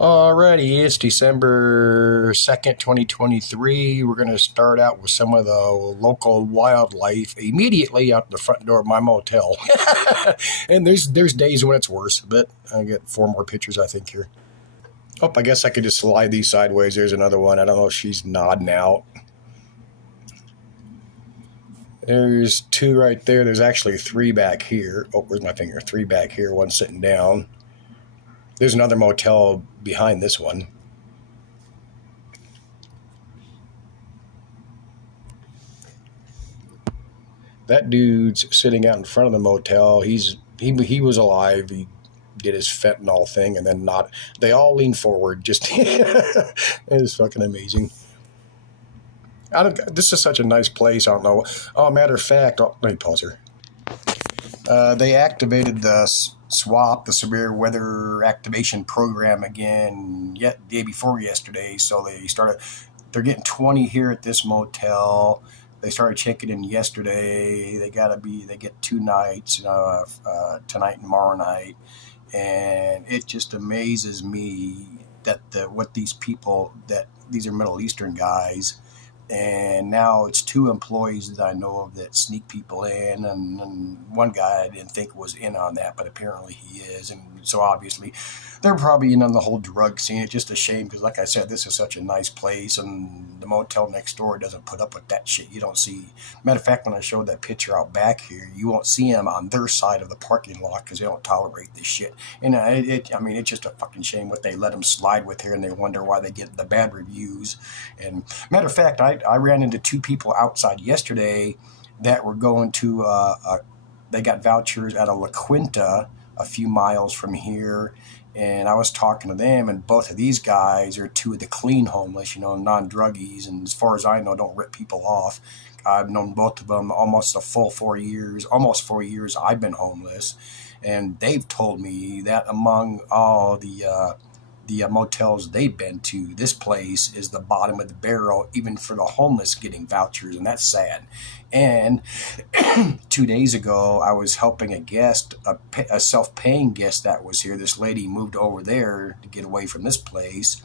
Alrighty, it's December 2nd, 2023. We're going to start out with some of the local wildlife immediately out the front door of my motel. And there's days when it's worse, but I get four more pictures, I think, here. Oh, I guess I could just slide these sideways. There's another one. I don't know if she's nodding out. There's two right there. There's actually three back here. Oh, where's my finger? Three back here, one sitting down. There's another motel behind this one. That dude's sitting out in front of the motel. He was alive. He did his fentanyl thing and then not. They all lean forward. Just it is fucking amazing. This is such a nice place. I don't know. Oh, matter of fact, let me pause here. They activated the SWAP, the Severe Weather Activation Program, again the day before yesterday. So they're getting 20 here at this motel. They started checking in yesterday. They get 2 nights, tonight and tomorrow night. And it just amazes me that what these people, that these are Middle Eastern guys, and now it's 2 employees that I know of that sneak people in, and one guy I didn't think was in on that, but apparently he is, and so obviously they're probably in on the whole drug scene. It's just a shame because, like I said, this is such a nice place, and the motel next door doesn't put up with that shit. You don't see. Matter of fact, when I showed that picture out back here, you won't see them on their side of the parking lot because they don't tolerate this shit. And it's just a fucking shame what they let them slide with here, and they wonder why they get the bad reviews. And matter of fact, I ran into 2 people outside yesterday that were going to. They got vouchers at a La Quinta a few miles from here. And I was talking to them, and both of these guys are 2 of the clean homeless, non-druggies. And as far as I know, don't rip people off. I've known both of them almost a full 4 years, almost 4 years I've been homeless. And they've told me that among all the motels they've been to, this place is the bottom of the barrel, even for the homeless getting vouchers, and that's sad. And 2 days ago, I was helping a guest, a self-paying guest that was here. This lady moved over there to get away from this place,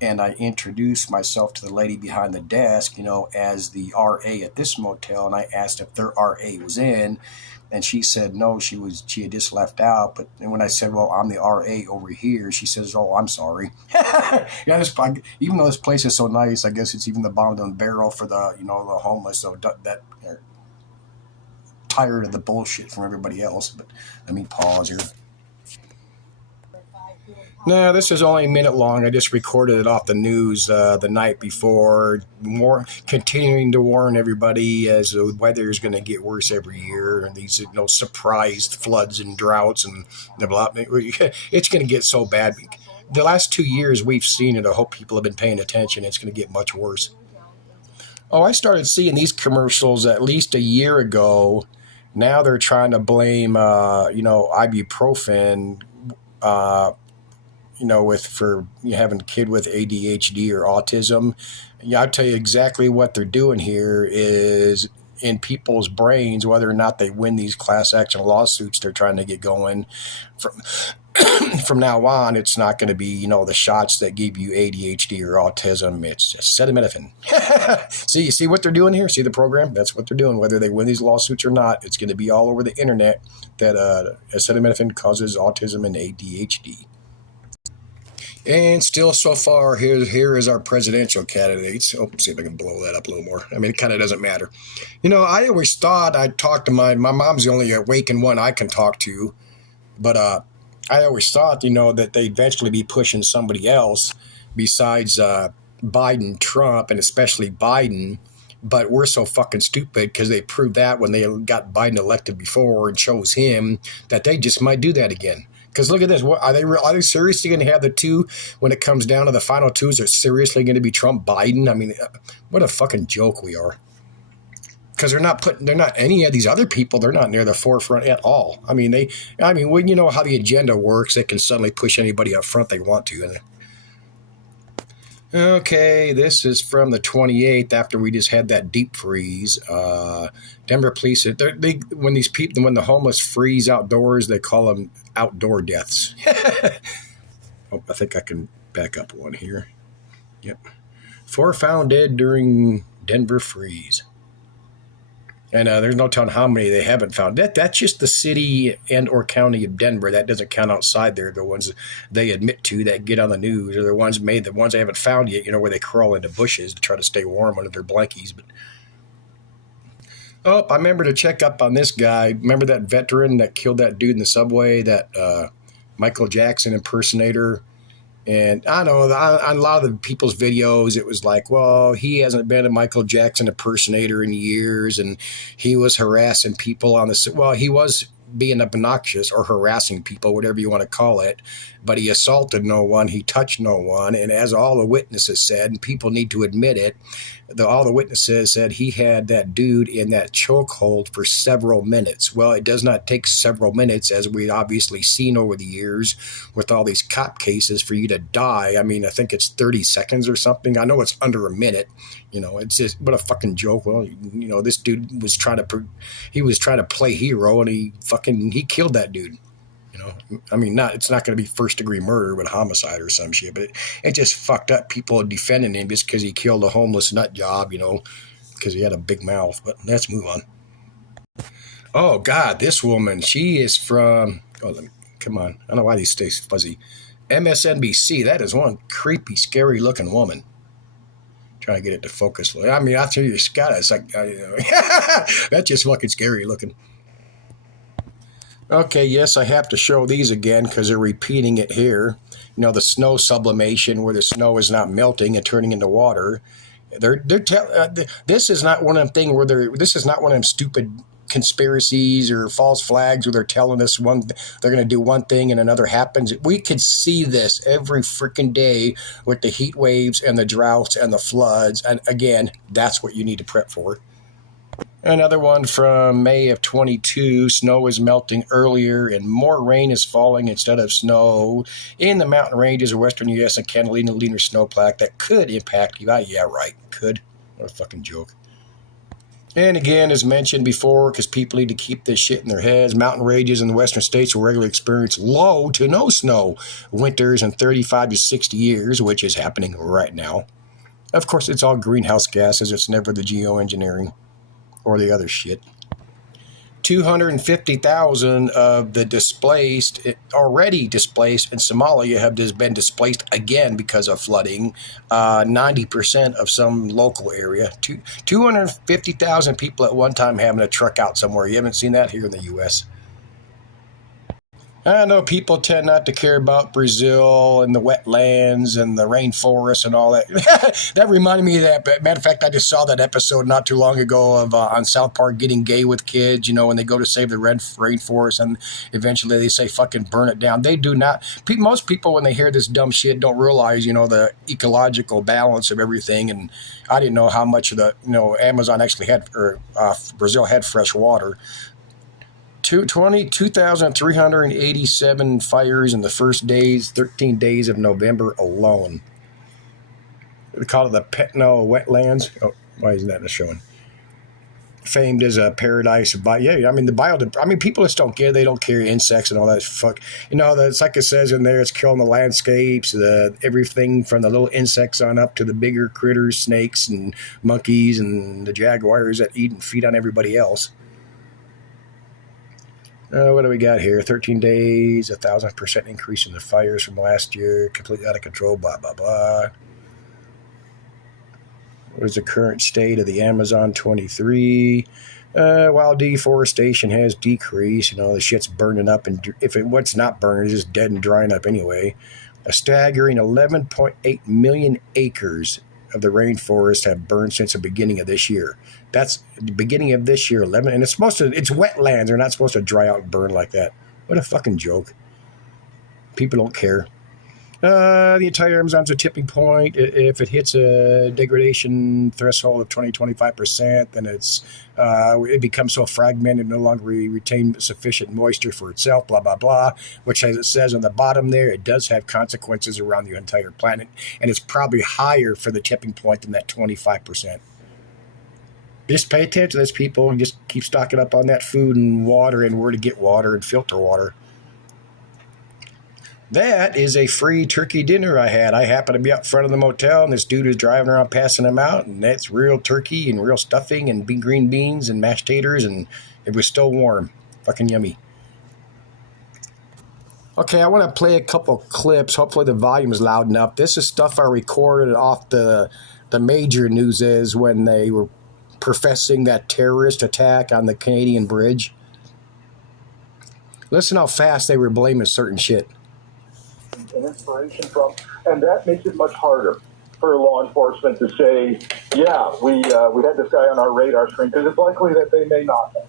and I introduced myself to the lady behind the desk, as the RA at this motel, and I asked if their RA was in. And she said no, she had just left out. But when I said, well, I'm the RA over here, she says, oh, I'm sorry. Yeah, even though this place is so nice, I guess it's even the bottom of the barrel for the the homeless. So that tired of the bullshit from everybody else. But let me pause here. No, this is only a minute long. I just recorded it off the news the night before. Continuing to warn everybody as the weather is going to get worse every year, and these surprised floods and droughts and blah. It's going to get so bad. The last 2 years we've seen it. I hope people have been paying attention. It's going to get much worse. Oh, I started seeing these commercials at least a year ago. Now they're trying to blame, ibuprofen. For having a kid with ADHD or autism. Yeah, I'll tell you exactly what they're doing here is in people's brains, whether or not they win these class action lawsuits they're trying to get going. From now on, it's not going to be, the shots that give you ADHD or autism. It's just acetaminophen. You see what they're doing here? See the program? That's what they're doing. Whether they win these lawsuits or not, it's going to be all over the internet that acetaminophen causes autism and ADHD. And still so far, here is our presidential candidates. Oh, see if I can blow that up a little more. I mean, it kind of doesn't matter. I always thought I'd talk to my mom's the only awakened one I can talk to. But I always thought, that they'd eventually be pushing somebody else besides Biden, Trump, and especially Biden. But we're so fucking stupid because they proved that when they got Biden elected before and chose him that they just might do that again. Because look at this. Are they seriously going to have the 2 when it comes down to the final 2? Is it seriously going to be Trump, Biden? I mean, what a fucking joke we are. Because they're not any of these other people. They're not near the forefront at all. When you know how the agenda works, they can suddenly push anybody up front they want to. Okay, this is from the 28th after we just had that deep freeze. Denver police, when the homeless freeze outdoors, they call them outdoor deaths. Oh, I think I can back up one here. Yep. 4 found dead during Denver freeze. And there's no telling how many they haven't found. That's just the city and or county of Denver. That doesn't count outside there. The ones they admit to that get on the news are the ones they haven't found yet, where they crawl into bushes to try to stay warm under their blankies. But oh, I remember to check up on this guy. Remember that veteran that killed that dude in the subway, that Michael Jackson impersonator? And I know on a lot of the people's videos, it was like, well, he hasn't been a Michael Jackson impersonator in years, and he was harassing people on the. Well, he was being obnoxious or harassing people, whatever you want to call it, but he assaulted no one, he touched no one, and as all the witnesses said, and people need to admit it, all the witnesses said he had that dude in that chokehold for several minutes. Well, it does not take several minutes, as we've obviously seen over the years with all these cop cases, for you to die. I mean, I think it's 30 seconds or something. I know it's under a minute. It's just, what a fucking joke. Well, this dude was trying to play hero, and he killed that dude. I mean, it's not going to be first degree murder, but homicide or some shit. But it just fucked up people defending him just because he killed a homeless nut job, because he had a big mouth. But let's move on. Oh God, this woman, she is from. Come on, I don't know why these stay fuzzy. MSNBC. That is one creepy, scary looking woman. Trying to get it to focus. I mean, after you got it, it's like that's just fucking scary looking. Okay, yes, I have to show these again because they're repeating it here. The snow sublimation, where the snow is not melting and turning into water. This is not one of them thing where this is not one of them stupid conspiracies or false flags where they're telling us they're going to do one thing and another happens. We could see this every freaking day with the heat waves and the droughts and the floods. And again, that's what you need to prep for. Another one from May of 22, snow is melting earlier and more rain is falling instead of snow in the mountain ranges of western U.S. and Catalina lunar snowpack that could impact you. Yeah, right, could. What a fucking joke. And again, as mentioned before, because people need to keep this shit in their heads, mountain ranges in the western states will regularly experience low to no snow winters in 35 to 60 years, which is happening right now. Of course, it's all greenhouse gases. It's never the geoengineering or the other shit. 250,000 of the already displaced in Somalia have just been displaced again because of flooding. 90% of some local area. 250,000 people at one time having a truck out somewhere. You haven't seen that here in the U.S. I know people tend not to care about Brazil and the wetlands and the rainforest and all that. That reminded me of that. But matter of fact, I just saw that episode not too long ago of on South Park Getting Gay with Kids, when they go to save the rainforest and eventually they say, fucking burn it down. They do not. Most people, when they hear this dumb shit, don't realize, the ecological balance of everything. And I didn't know how much of the, Amazon actually had, or Brazil had fresh water. 2,387 fires in the first 13 days of November alone. They call it the Petno wetlands. Oh, why isn't that showing? Famed as a paradise of people just don't care. They don't care insects and all that fuck. It's like it says in there, it's killing the landscapes, everything from the little insects on up to the bigger critters, snakes and monkeys and the jaguars that eat and feed on everybody else. What do we got here? 13 days, 1,000% increase in the fires from last year, completely out of control, blah, blah, blah. What is the current state of the Amazon 23? While deforestation has decreased, the shit's burning up, and what's not burning is just dead and drying up anyway. A staggering 11.8 million acres of the rainforest have burned since the beginning of this year. That's the beginning of this year, 11, and it's wetlands. They're not supposed to dry out and burn like that. What a fucking joke. People don't care. The entire Amazon's a tipping point. If it hits a degradation threshold of 20-25%, then it becomes so fragmented, no longer retain sufficient moisture for itself, blah, blah, blah, which, as it says on the bottom there, it does have consequences around the entire planet, and it's probably higher for the tipping point than that 25%. Just pay attention to this, people, and just keep stocking up on that food and water and where to get water and filter water. That is a free turkey dinner I had. I happened to be out front of the motel, and this dude was driving around passing them out, and that's real turkey and real stuffing and green beans and mashed taters, and it was still warm. Fucking yummy. Okay, I want to play a couple clips. Hopefully the volume is loud enough. This is stuff I recorded off the major news is when they were professing that terrorist attack on the Canadian bridge. Listen how fast they were blaming certain shit. An inspiration from, and that makes it much harder for law enforcement to say, yeah, we had this guy on our radar screen, because it's likely that they may not have.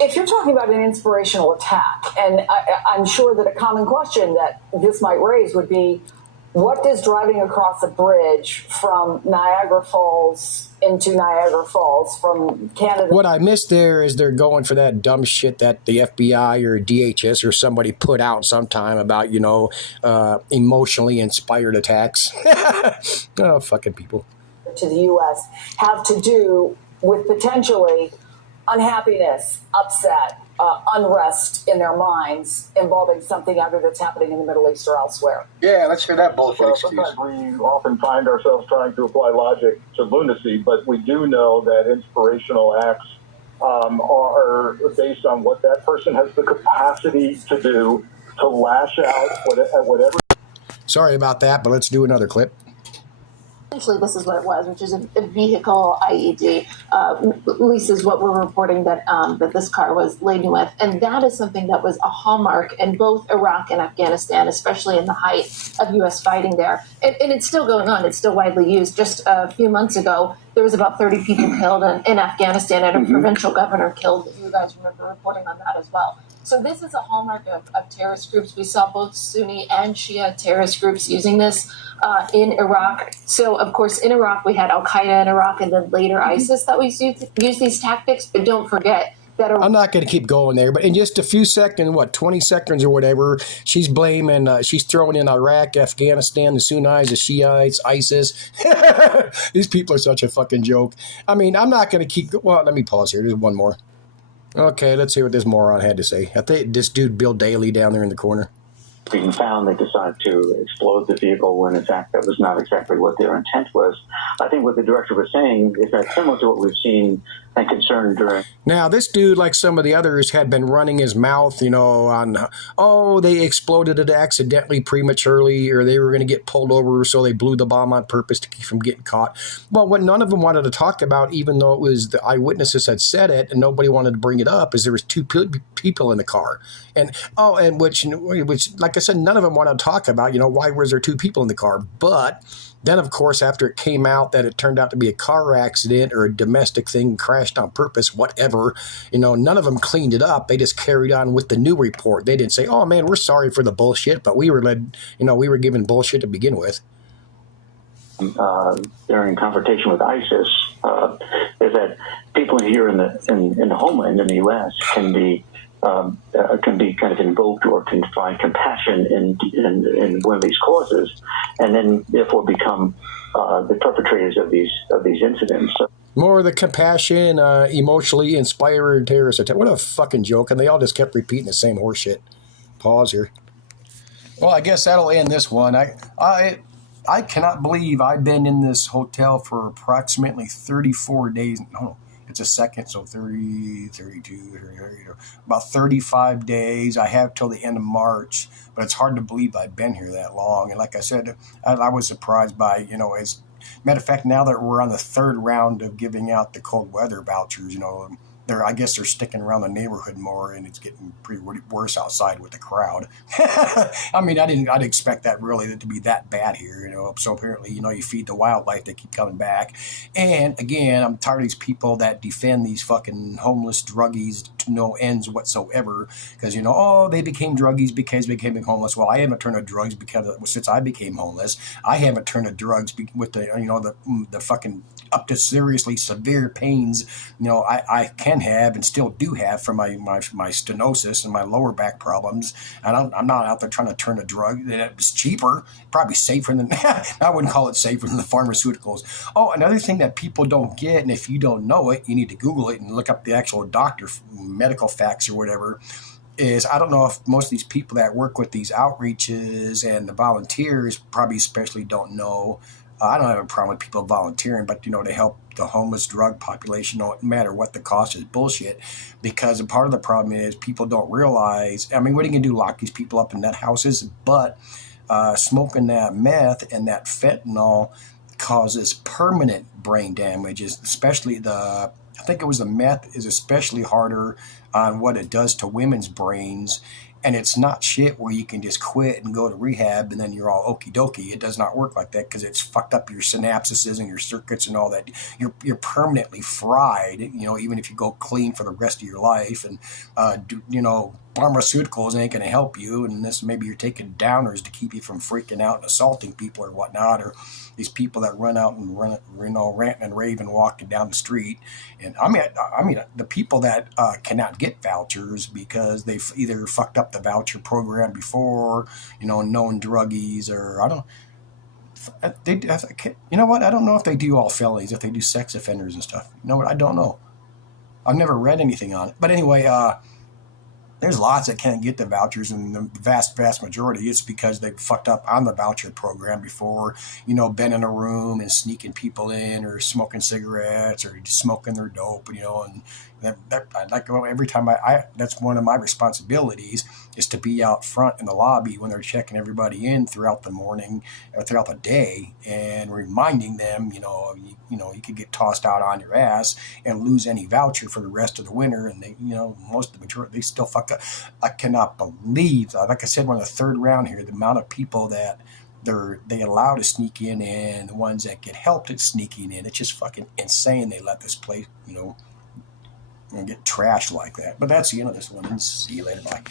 If you're talking about an inspirational attack, and I'm sure that a common question that this might raise would be, what does driving across a bridge from Niagara Falls into Niagara Falls from Canada? What I missed there is they're going for that dumb shit that the FBI or DHS or somebody put out sometime about, emotionally inspired attacks. Oh, fucking people. To the U.S. have to do with potentially unhappiness, upset, unrest in their minds involving something either that's happening in the Middle East or elsewhere. Yeah, let's hear that bullshit excuse. Sometimes we often find ourselves trying to apply logic to lunacy, but we do know that inspirational acts are based on what that person has the capacity to do to lash out at whatever. Sorry about that, but let's do another clip. Essentially, this is what it was, which is a vehicle IED. At least is what we're reporting that that this car was laden with, and that is something that was a hallmark in both Iraq and Afghanistan, especially in the height of U.S. fighting there. And it's still going on. It's still widely used. Just a few months ago, there was about 30 people killed in Afghanistan, and a provincial governor killed. You guys remember reporting on that as well. So this is a hallmark of terrorist groups. We saw both Sunni and Shia terrorist groups using this in Iraq. So, of course, in Iraq, we had al-Qaeda in Iraq, and then later ISIS that we use these tactics. But don't forget that I'm not going to keep going there, but in just a few seconds, 20 seconds or whatever, she's blaming, she's throwing in Iraq, Afghanistan, the Sunnis, the Shiites, ISIS. These people are such a fucking joke. I mean, I'm not going to keep, well, let me pause here. There's one more. Okay, let's see what this moron had to say. I think this dude, Bill Daly, down there in the corner. Being found, they decided to explode the vehicle when, in fact, that was not exactly what their intent was. I think what the director was saying is that similar to what we've seen and concerned during. Now, this dude, like some of the others, had been running his mouth, on, they exploded it accidentally, prematurely, or they were going to get pulled over, so they blew the bomb on purpose to keep from getting caught. Well, what none of them wanted to talk about, even though it was the eyewitnesses had said it, and nobody wanted to bring it up, is there was two people in the car. And which, like I said, none of them wanted to talk about, why was there two people in the car? But then, of course, after it came out that it turned out to be a car accident or a domestic thing, crashed on purpose, whatever, none of them cleaned it up. They just carried on with the new report. They didn't say, oh, man, we're sorry for the bullshit, but we were given bullshit to begin with. During confrontation with ISIS, is that people here in the homeland in the U.S. can be kind of invoked or can find compassion in one of these causes, and then therefore become the perpetrators of these incidents. More of the compassion, emotionally inspired terrorist attack. What a fucking joke! And they all just kept repeating the same horseshit. Pause here. Well, I guess that'll end this one. I cannot believe I've been in this hotel for approximately 34 days. No, it's a second, so 30, 32, 32, about 35 days. I have till the end of March, but it's hard to believe I've been here that long. And like I said, I was surprised by, as matter of fact, now that we're on the third round of giving out the cold weather vouchers, I guess they're sticking around the neighborhood more, and it's getting pretty worse outside with the crowd. I mean, I'd expect that really to be that bad here, So apparently, you feed the wildlife, they keep coming back. And again, I'm tired of these people that defend these fucking homeless druggies to no ends whatsoever, because they became druggies because they became homeless. Well, I haven't turned to drugs since I became homeless. I haven't turned to drugs with the fucking up to seriously severe pains, I can have and still do have from my stenosis and my lower back problems. And I'm not out there trying to turn to drug. It's cheaper, probably safer than, I wouldn't call it safer than the pharmaceuticals. Oh, another thing that people don't get, and if you don't know it, you need to Google it and look up the actual medical facts or whatever, is I don't know if most of these people that work with these outreaches and the volunteers probably especially don't know. I don't have a problem with people volunteering, but they help the homeless drug population. No matter what the cost is bullshit, because a part of the problem is people don't realize. I mean, what are you gonna do? Lock these people up in nut houses? But smoking that meth and that fentanyl causes permanent brain damage. Especially I think it was the meth is especially harder on what it does to women's brains. And it's not shit where you can just quit and go to rehab and then you're all okie dokie. It does not work like that because it's fucked up your synapses and your circuits and all that. You're permanently fried, even if you go clean for the rest of your life. And, pharmaceuticals ain't going to help you unless maybe you're taking downers to keep you from freaking out and assaulting people or whatnot, or these people that run out and ranting and raving walking down the street. And I mean, the people that cannot get vouchers because they've either fucked up the voucher program before, known druggies, or I don't. You know what? I don't know if they do all felonies, if they do sex offenders and stuff. You know what? I don't know. I've never read anything on it. But anyway, there's lots that can't get the vouchers, and the vast majority is because they fucked up on the voucher program before, been in a room and sneaking people in or smoking cigarettes or smoking their dope, and every time that's one of my responsibilities is to be out front in the lobby when they're checking everybody in throughout the morning or throughout the day and reminding them, you could get tossed out on your ass and lose any voucher for the rest of the winter. And they, most of the majority, they still fuck up. I cannot believe, like I said, when the third round here, the amount of people that they allow to sneak in and the ones that get helped at sneaking in, it's just fucking insane. They let this place, and get trashed like that. But that's the end of this one. And see you later. Bye.